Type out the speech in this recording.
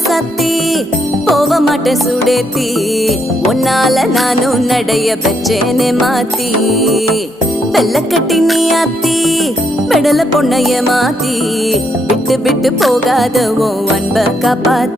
சத்தி போக மாட்டேன் சுடேத்தி உன்னால நானும் நடைய பெச்சேனே மாத்தி வெள்ளக்கட்டி நீ ஆத்தி பெடல பொண்ணைய மாத்தி விட்டு விட்டு போகாத உன் அன்ப காப்பாத்தி